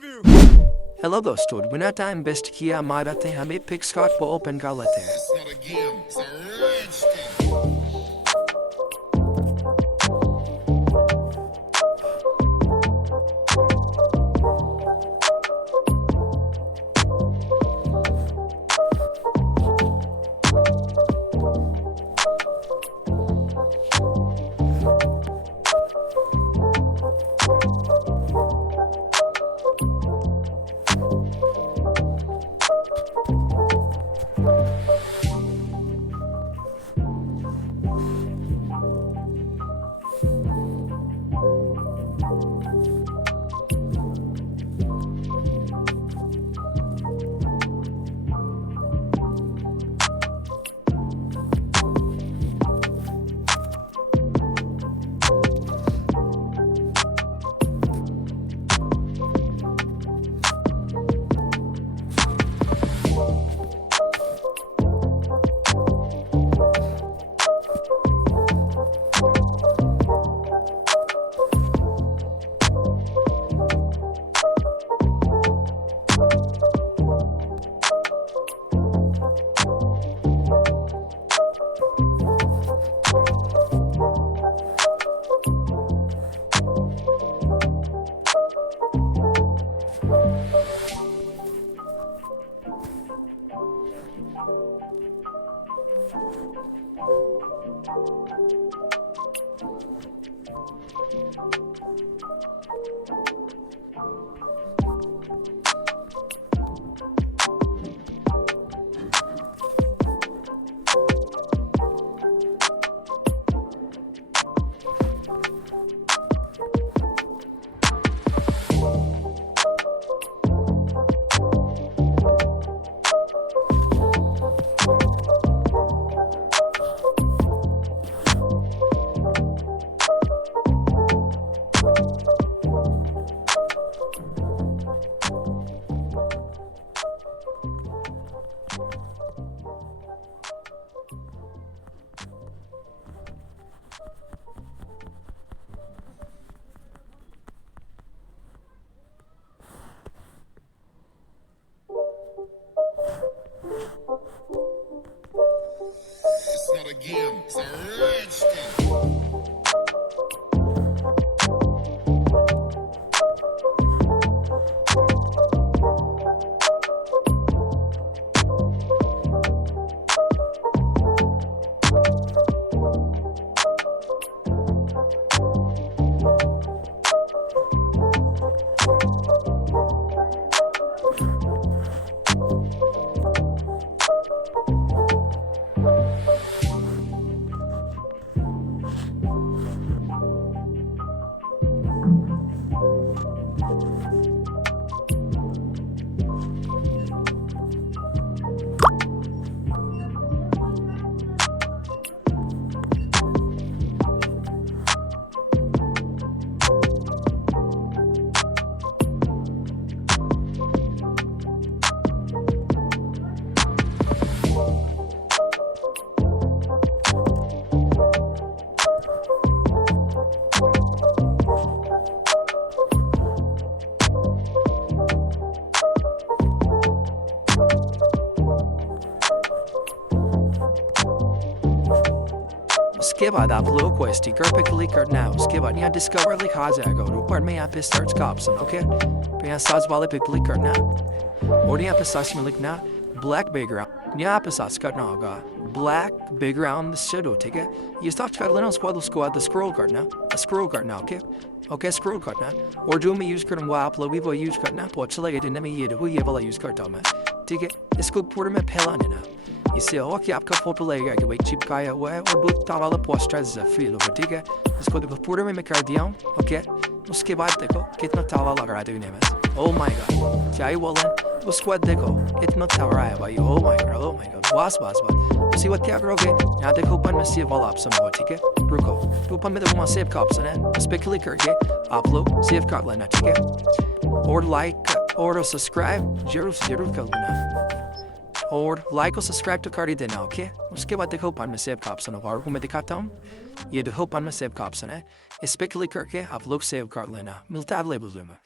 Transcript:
Hello दोस्तों, बिना time waste किए हमारा हमें पिक्सआर्ट को ओपन कर लेते हैं। It's not a game, it's a rich thing. It's not a game, it's a rich thing. उसके बाद आप लोगों को स्टिकर पे क्लिक करना है। उसके बाद यहाँ डिस्कवर लिखा आ जाएगा और ऊपर में यहाँ पे सर्च का ऑप्शन, ओके। तो यहाँ सर्च वाले पे क्लिक करना है और यहाँ पे सर्च में लिखना ब्लैक बैकग्राउंड। यहाँ पे सर्च करना होगा ब्लैक बैकग्राउंड शेडो, ठीक है। ये सर्च कर लेना, उसको बाद स्क्रॉल करना, ओके ओके, स्क्रॉल करना। और जो मैं यूज़ करूँगा आप लोग भी वो यूज़ करना। तो अच्छा लगे तो मैं ये वाला यूज़ करता हूँ मैं, ठीक है। इसको पूरे में फैला देना, इससे होगा कि आपका फोटो लगेगा कि भाई चिपकाया हुआ है और बहुत वाला पोस्टर फील होगा, ठीक है। इसको देखो पूरे में मैं कर दिया हूँ, ओके। उसके बाद देखो कितना ताला लग रहा है देखने में। ओह माय गॉड, क्या ही बोला। उसके बाद देखो कितना ताला है भाई। ओह माय गॉड, बस। उसी वक्त क्या करोगे, यहाँ देखो ऊपर में सेव वाला ऑप्शन होगा, ठीक है। रुको, तो ऊपर में देखो वहाँ सेव का ऑप्शन है, उस पर क्लिक करके आप लोग सेव कर लेना, ठीक है। और लाइक और सब्सक्राइब जरूर कर लेना। और लाइक और सब्सक्राइब तो कर ही देना, ओके। उसके बाद देखो ऊपर में सेव का ऑप्शन होगा, और मैं दिखाता हूँ। ये देखो ऊपर में सेव का ऑप्शन है, इस पर क्लिक करके आप लोग सेव कर लेना। मिलता है अगले वीडियो में।